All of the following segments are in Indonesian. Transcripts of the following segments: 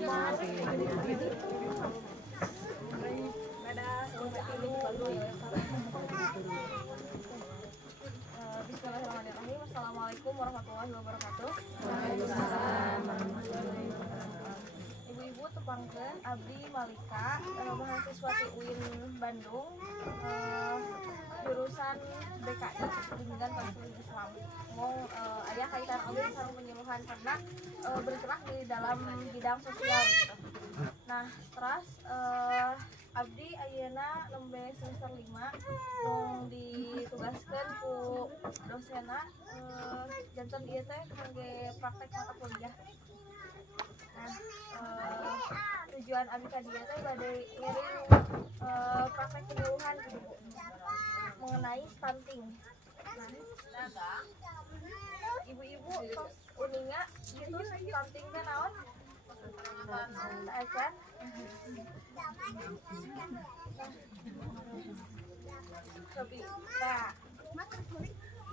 Bismillahirrahmanirrahim. Assalamualaikum warahmatullahi wabarakatuh. Ibu-ibu tepangkeun abdi Malika, mahasiswati UIN Bandung, jurusan BKI Bimbingan Konseling Islam. Mau aya kaitan oge sareng penyuluhan karena bergerak di dalam bidang sosial gitu. Nah, terus abdi ayeuna nembe semester 5 mung ditugaskeun ku dosena janten ieu teh kangge praktek mata kuliah. Nah, tujuan abdi ka dieu teh bade ngiring praktek penyuluhan gitu Bu mengenai stunting. Nah, ibu-ibu tos uninga gitu stunting teh naon? Acan. Nah,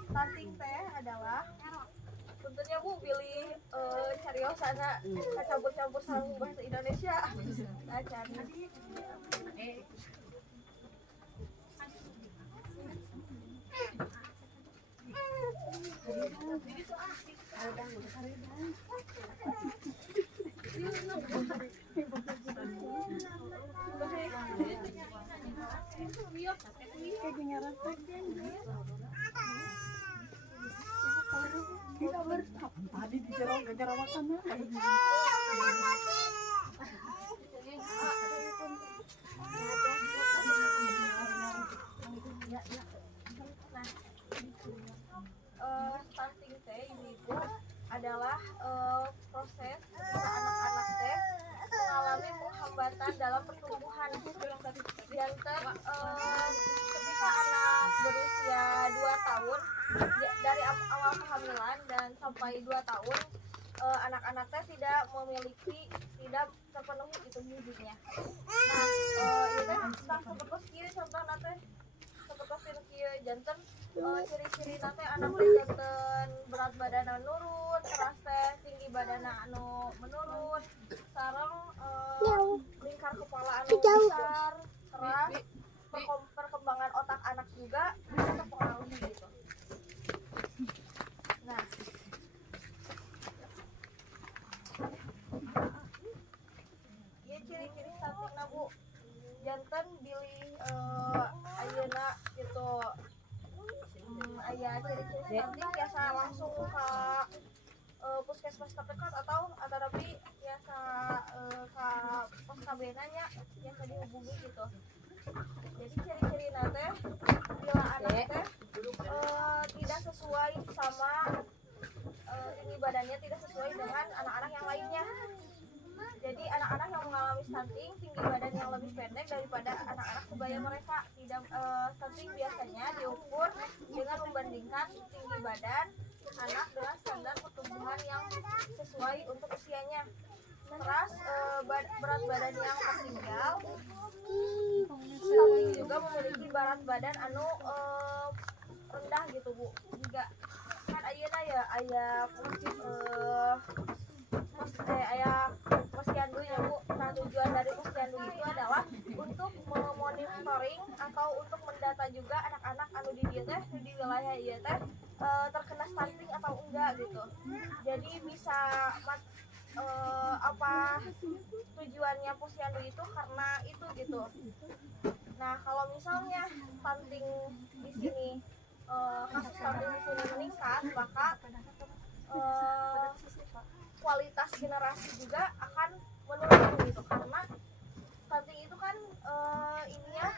stunting teh adalah tentunya Bu pilih cariosana campur-campur sareng bahasa Indonesia. Acan. Tadi di jerawatan Stunting teh ibu adalah proses ketika anak-anak teh mengalami penghambatan dalam pertumbuhan janten ketika anak berusia 2 tahun dari awal kehamilan dan sampai 2 tahun anak-anak teh tidak terpenuhi itu hidupnya. Nah, itu teh seperti kieu contohna teh seperti kieu janten ciri-ciri nanti anak teh janten berat badan nurun, teras teh tinggi badan anu menurun, sareng lingkar kepala anu besar, teras perkembangan otak anak juga bisa terpengaruh gitu. Nah, ieu ciri-ciri stunting Bu. Janten bilih ayeuna gitu aya ciri-ciri stunting biasa langsung ke puskesmas terdekat atau tapi biasa ke pos KB-na nya biasa dihubungi gitu. Jadi ciri-ciri teh bila anak teh tidak sesuai sama tinggi badannya tidak sesuai dengan anak-anak yang lainnya. Jadi anak-anak yang mengalami stunting tinggi badan yang lebih pendek daripada anak-anak sebaya mereka. Tidak stunting biasanya diukur dengan membandingkan tinggi badan anak dengan standar pertumbuhan yang sesuai untuk usianya. Terus berat badan yang tertinggal. Stunting juga memiliki berat badan anu rendah gitu Bu. Juga kan ayeuna ya aya posyandu ya Bu. Nah, tujuan dari posyandu itu adalah untuk memonitoring atau untuk mendata juga anak-anak anu di dieu teh di wilayah ieu teh terkena stunting atau enggak gitu. Jadi bisa apa tujuannya posyandu itu karena itu gitu. Nah, kalau misalnya stunting di sini kasus stunting di sini meningkat, maka kualitas generasi juga akan menurun gitu karena stunting itu kan ininya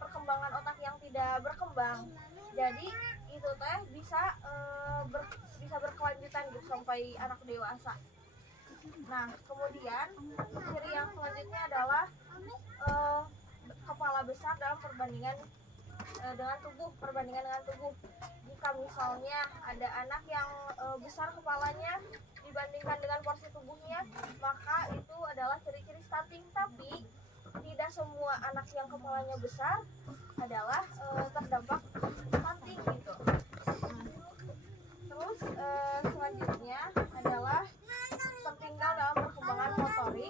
perkembangan otak yang tidak berkembang. Jadi itu teh bisa berkelanjutan gitu sampai anak dewasa. Nah, kemudian ciri yang selanjutnya adalah kepala besar dalam perbandingan dengan tubuh. Jika misalnya ada anak yang besar kepalanya dibandingkan dengan porsi tubuhnya, maka itu adalah ciri-ciri stunting. Tapi tidak semua anak yang kepalanya besar adalah terdampak stunting gitu. Terus selanjutnya adalah tertinggal dalam perkembangan motorik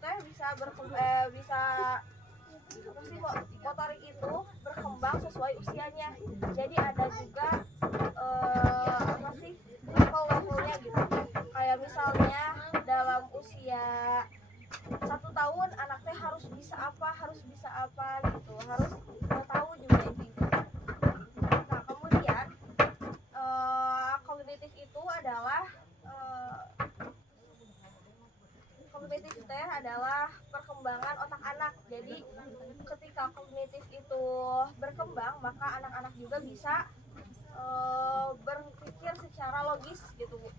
teh bisa bisa apa sih, motorik itu berkembang sesuai usianya. Jadi ada juga apa sih, level-levelnya gitu. Kayak misalnya dalam usia 1 tahun anak teh harus bisa apa gitu, harus tahu juga intinya. Nah kemudian kognitif itu adalah kognitif teh adalah perkembangan otak anak. Jadi ketika kognitif itu berkembang, maka anak-anak juga bisa berpikir secara logis gitu, Bu.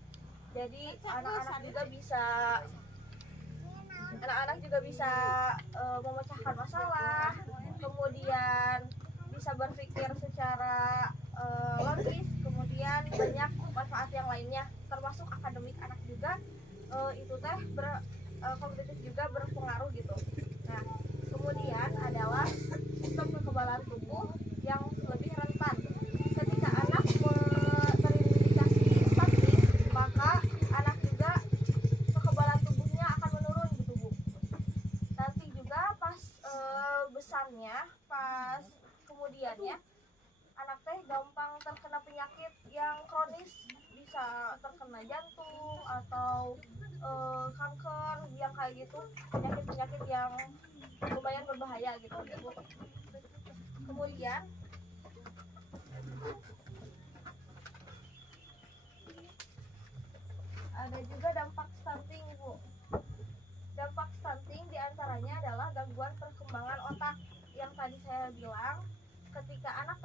Jadi anak-anak juga bisa memecahkan masalah, kemudian bisa berpikir secara logis, kemudian banyak manfaat yang lainnya, termasuk akademik anak juga itu teh kognitif juga berpengaruh gitu. Nah kemudian adalah sistem kekebalan tubuh yang lebih rentan. Ketika anak terindikasi stunting, maka anak juga kekebalan tubuhnya akan menurun gitu, Bu. Nanti juga pas besarnya, pas kemudiannya, anak teh gampang terkena penyakit yang kronis, bisa terkena jantung atau kanker yang kayak gitu, penyakit-penyakit yang lumayan berbahaya gitu. Kemudian ada juga dampak stunting, Bu. Dampak stunting diantaranya adalah gangguan perkembangan otak. Yang tadi saya bilang, ketika anak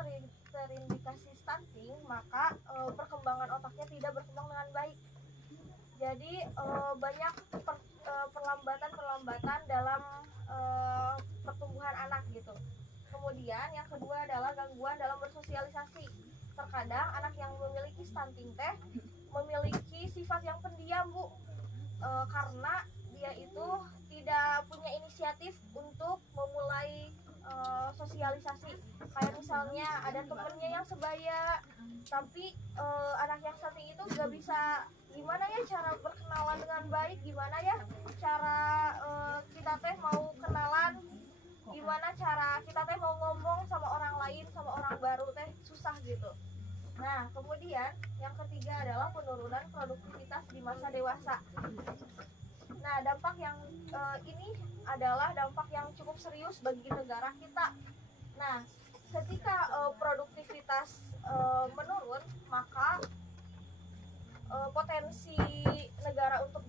terindikasi stunting, maka perkembangan otaknya tidak berkembang dengan baik. Jadi banyak perlambatan dalam pertumbuhan anak gitu. Kemudian yang kedua adalah gangguan dalam bersosialisasi. Terkadang anak yang memiliki stunting teh memiliki sifat yang pendiam, Bu, karena dia itu tidak punya inisiatif untuk memulai sosialisasi. Kayak misalnya ada temennya yang sebaya, tapi anak yang stunting itu gak bisa gimana ya cara berkenalan dengan baik, gimana ya cara kita teh mau kenalan, gimana cara kita teh mau ngomong sama orang lain, sama orang baru teh susah gitu. Nah kemudian yang ketiga adalah penurunan produktivitas di masa dewasa. Nah dampak yang ini adalah dampak yang cukup serius bagi negara kita. Nah ketika produktivitas menurun, maka potensi negara untuk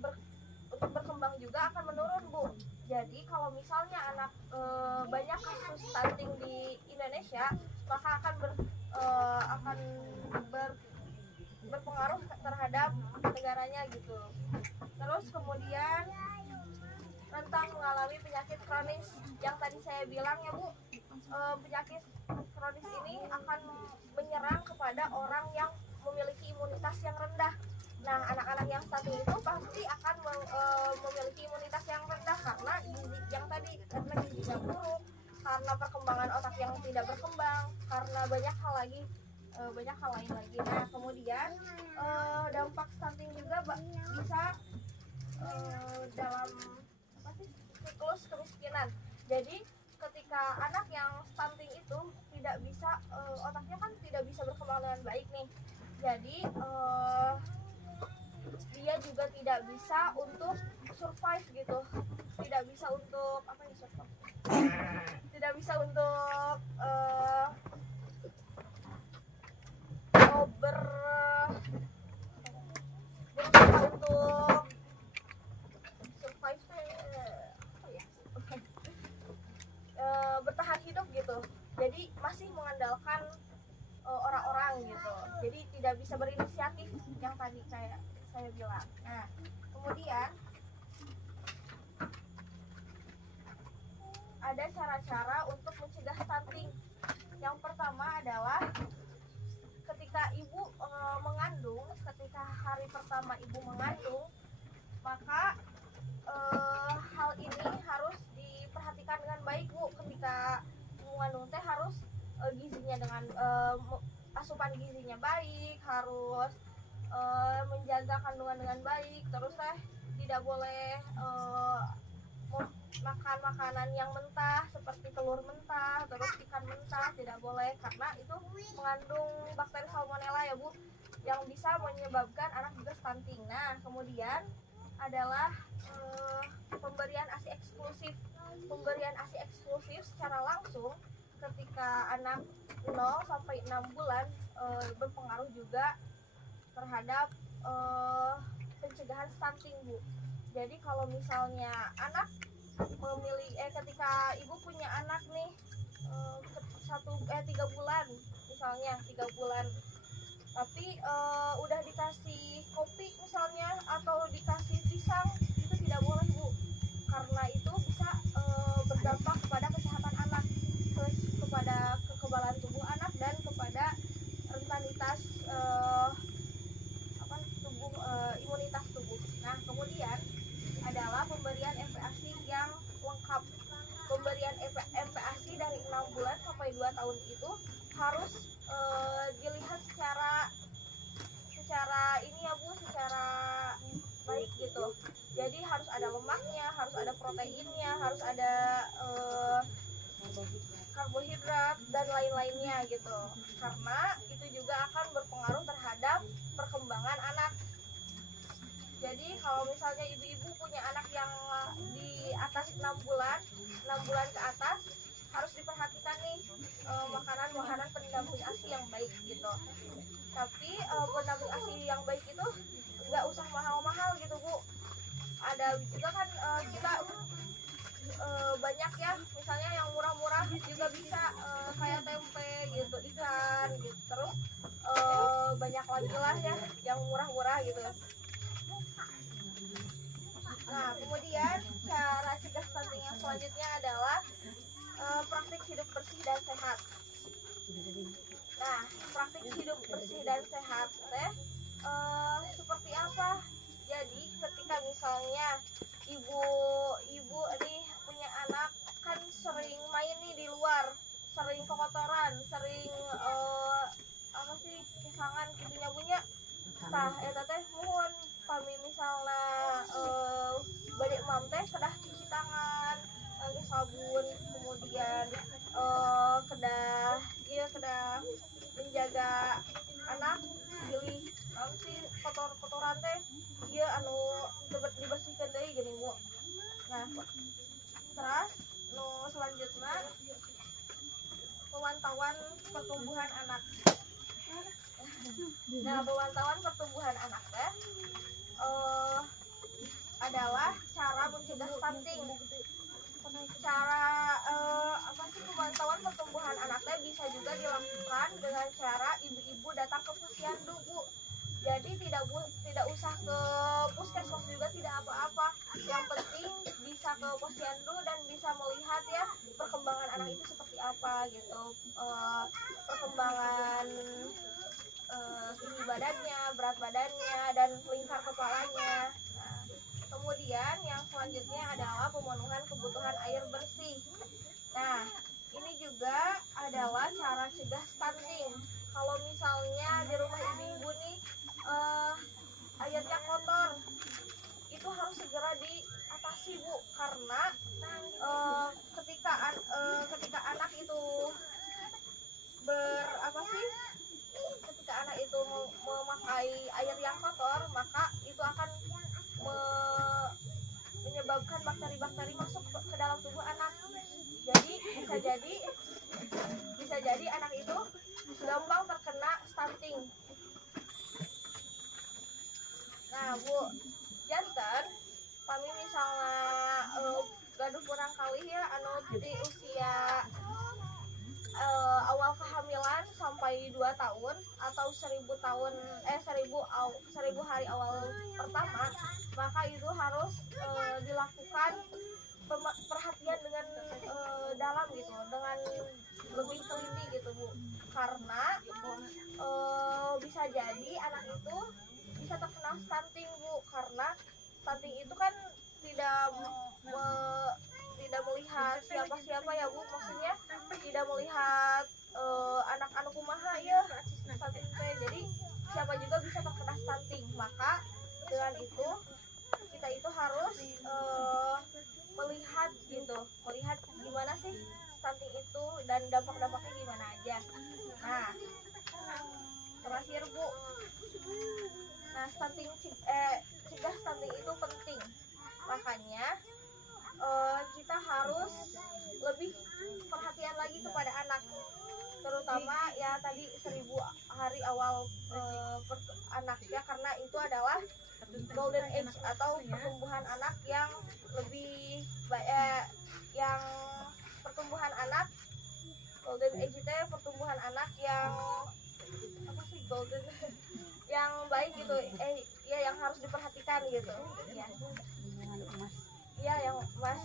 berkembang juga akan menurun, Bu. Jadi kalau misalnya anak banyak kasus stunting di Indonesia, maka akan berpengaruh terhadap negaranya gitu. Terus kemudian rentan mengalami penyakit kronis yang tadi saya bilang ya, Bu. Penyakit kronis ini akan menyerang kepada orang yang memiliki imunitas yang rendah. Nah anak-anak yang stunting itu pasti akan memiliki imunitas yang rendah karena gizinya buruk, karena perkembangan otak yang tidak berkembang, karena banyak hal lain lagi. Nah kemudian dampak stunting juga bisa dalam siklus kemiskinan. Jadi ketika anak yang stunting itu tidak bisa otaknya kan tidak bisa berkembang dengan baik nih, jadi dia juga tidak bisa untuk survive gitu, tidak bisa untuk tidak bisa untuk berusaha untuk survive, bertahan hidup gitu. Jadi masih mengandalkan orang-orang gitu. Jadi tidak bisa berinisiatif yang tadi saya bilang. Nah, kemudian ada cara-cara untuk mencegah stunting. Yang pertama adalah ketika ibu mengandung, ketika hari pertama ibu mengandung, maka hal ini harus diperhatikan dengan baik, Bu. Ketika ibu mengandung teh harus gizinya dengan asupan gizinya baik, harus menjaga kandungan dengan baik, terus teh tidak boleh makan makanan yang mentah seperti telur mentah, terus ikan mentah tidak boleh karena itu mengandung bakteri salmonella ya Bu, yang bisa menyebabkan anak juga stunting. Nah kemudian adalah pemberian ASI eksklusif. Pemberian ASI eksklusif secara langsung ketika anak 0 sampai 6 bulan berpengaruh juga terhadap pencegahan stunting Bu. Jadi kalau misalnya anak ketika ibu punya anak nih 3 bulan, misalnya 3 bulan, tapi udah dikasih kopi misalnya atau dikasih pisang, itu tidak boleh Bu, karena itu bisa berdampak kepada kesehatan anak, kepada kekebalan tubuh anak dan kepada rentanitas imunitas tubuh. Nah kemudian adalah pemberian MPASI yang lengkap. Pemberian MPASI dari 6 bulan sampai 2 tahun itu harus dilihat secara ini ya Bu, secara baik gitu. Jadi harus ada lemaknya, harus ada proteinnya, harus ada karbohidrat dan lain-lainnya gitu. Karena itu juga akan berpengaruh terhadap perkembangan anak. Jadi kalau misalnya ibu-ibu punya anak yang di atas 6 bulan ke atas, harus diperhatikan nih makanan pendamping ASI yang baik gitu. Tapi pendamping ASI yang baik itu nggak usah mahal-mahal gitu Bu. Ada juga kan kita banyak ya, misalnya yang murah-murah juga bisa, kayak tempe gitu, ikan gitu. Terus banyak lagi lah ya yang murah-murah gitu. Nah kemudian cara cegah stunting yang selanjutnya adalah praktik hidup bersih dan sehat. Nah praktik hidup bersih dan sehat seperti apa? Jadi ketika misalnya ibu nih punya anak kan sering main nih di luar, sering kotoran, sering misalkan gitunya punya. Nah eta teh mohon kami misalnya bade mam teh kedah cuci tangan pakai sabun, kemudian kedah menjaga anak pilih kotoran teh dia dibersihkan deui gini Bu. Nah terus selanjutnya pemantauan pertumbuhan anak. Nah pemantauan pertumbuhan anak teh adalah cara mencegah stunting. Cara pemantauan pertumbuhan anak teh bisa juga dilakukan dengan cara ibu-ibu datang ke posyandu Bu. Jadi tidak usah ke puskesmas juga, tidak apa-apa. Yang penting bisa ke posyandu dan bisa melihat ya perkembangan anak itu seperti apa gitu. Perkembangan tinggi badannya, berat badannya, dan lingkar kepalanya. Nah, kemudian yang selanjutnya adalah pemenuhan kebutuhan air bersih. Nah, ini juga adalah cara cegah stunting. Kalau misalnya di rumah ibu-ibu nih airnya kotor, itu harus segera diatasi Bu, karena ketika anak itu ketika anak itu memakai air yang kotor, maka itu akan menyebabkan bakteri-bakteri masuk ke dalam tubuh anak. Jadi bisa jadi anak itu gampang terkena stunting. Nah Bu, janten kami misalnya gaduh kurang kali ya anu di usia awal kehamilan sampai 2 tahun atau 1000 hari awal pertama, maka itu harus dilakukan perhatian dengan dalam gitu, dengan lebih teliti gitu Bu, karena bisa jadi anak itu bisa terkena stunting Bu, karena stunting itu kan tidak melihat siapa ya Bu, maksudnya tidak melihat anak-anak kumaha ya stunting teh. Jadi siapa juga bisa terkena stunting. Maka dengan itu kita itu harus melihat gitu, melihat gimana sih stunting itu dan dampak-dampaknya gimana aja. Nah, terakhir Bu, nah cegah stunting itu penting, makanya kita harus lebih perhatian lagi kepada anak, terutama ya tadi 1000 hari awal anak ya, karena itu adalah golden age atau pertumbuhan anak yang lebih yang pertumbuhan anak golden age itu pertumbuhan anak yang apa sih golden yang baik gitu, ya yang harus diperhatikan gitu ya. Iya yang emas.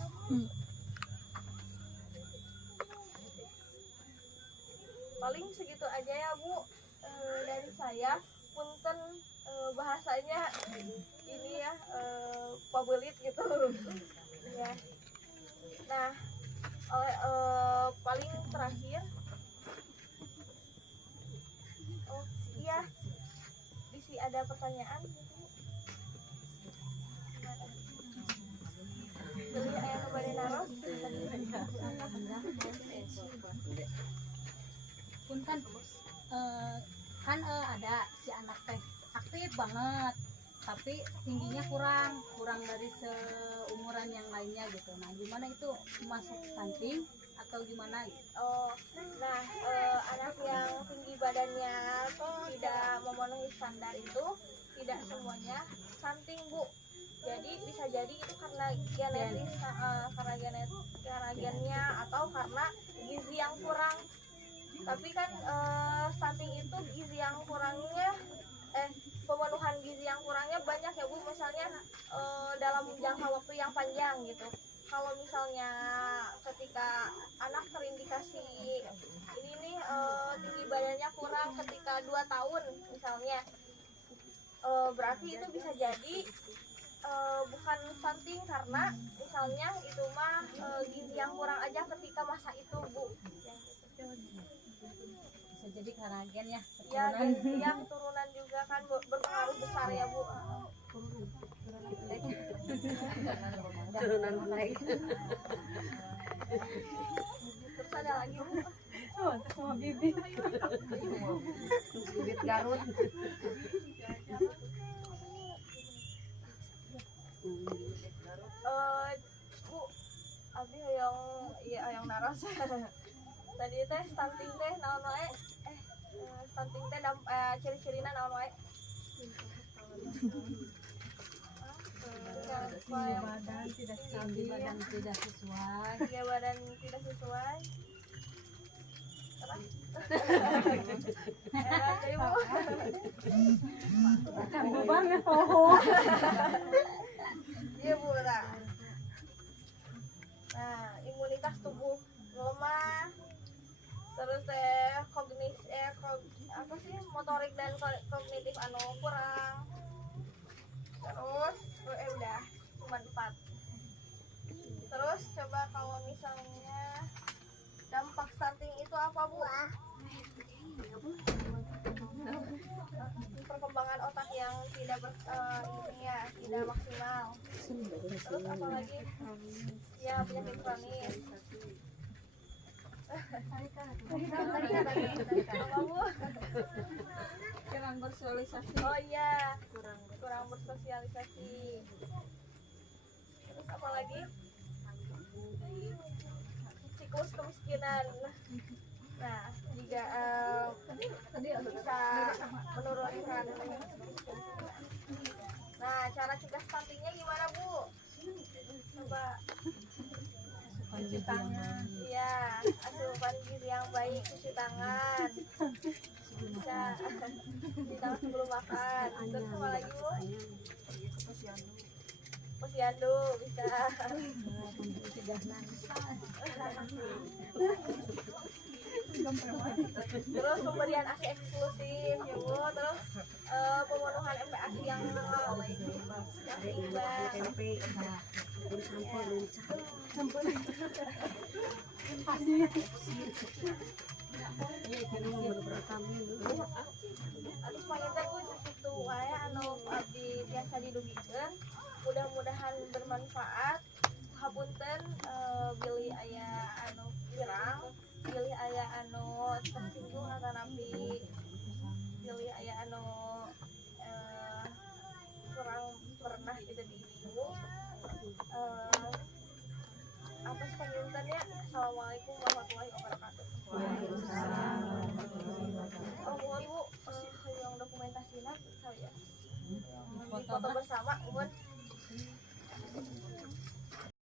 Paling segitu aja ya Bu dari saya. Punten bahasanya ini ya pabelit gitu ya. Nah paling terakhir, oh iya, bisa ada pertanyaan gitu. Beli ayam kepada naros punten kan ada si anak teh aktif banget tapi tingginya kurang dari seumuran yang lainnya gitu. Nah gimana itu masuk stunting atau gimana gitu? Oh, nah anak yang tinggi badannya tidak memenuhi standar itu tidak semuanya stunting Bu. Jadi bisa jadi itu karena genetis, karena gennya atau karena gizi yang kurang. Tapi kan stunting itu gizi yang kurangnya pemenuhan gizi yang kurangnya banyak ya Bu, misalnya dalam jangka waktu yang panjang gitu. Kalau misalnya ketika anak terindikasi ini nih tinggi badannya kurang ketika 2 tahun misalnya, berarti itu bisa jadi bukan stunting karena misalnya itu mah gizi yang kurang aja ketika masa itu Bu. Bisa jadi karena gen ya, Ya, keturunan. ya keturunan juga kan berpengaruh besar ya Bu. Turunan lain. Terus ada lagi Bu. Sama bibit. Bibit Garut. Bu, abdi hayang naras. Tadi teh stunting teh naon wae? Stunting teh ciri-cirina naon wae? Badan tidak stabil, badan tidak sesuai. Tiga badan tidak sesuai. Jadi Bu. Candu banget oh. Iya Bu, nah imunitas tubuh melemah, terus apa sih motorik dan kognitif anu kurang, terus udah cuma 4. Terus coba kalau misalnya dampak stunting itu apa Bu? Perkembangan otak yang tidak tidak maksimal. Terus apa lagi? Ya penyakit kronis. Apa Bu? Kurang bersosialisasi. Oh iya, kurang bersosialisasi. Terus apa lagi? Siklus kemiskinan. Nah, juga bisa menurunkan. Nah, cara cegah stuntingnya gimana Bu? Coba. Cuci tangan. Iya, asupan gizi yang baik, cuci tangan. Bisa cuci tangan sebelum makan. Terus apa lagi Bu? Posyandu bisa. Terus pemberian ASI eksklusif ya Bu. Terus pemenuhan MPASI yang seimbang. Sampai sampel lincah. Aduh panginten Bu segitu wae anu abdi biasa didugikeun. Mudah-mudahan bermanfaat. Hapunten anu tersinggung atau nabi pilih aya anu kurang pernah gitu diinggung. Atas pengintannya, assalamualaikum warahmatullahi wabarakatuh. Mohon Bu, yang dokumentasinya saya foto bersama, mohon.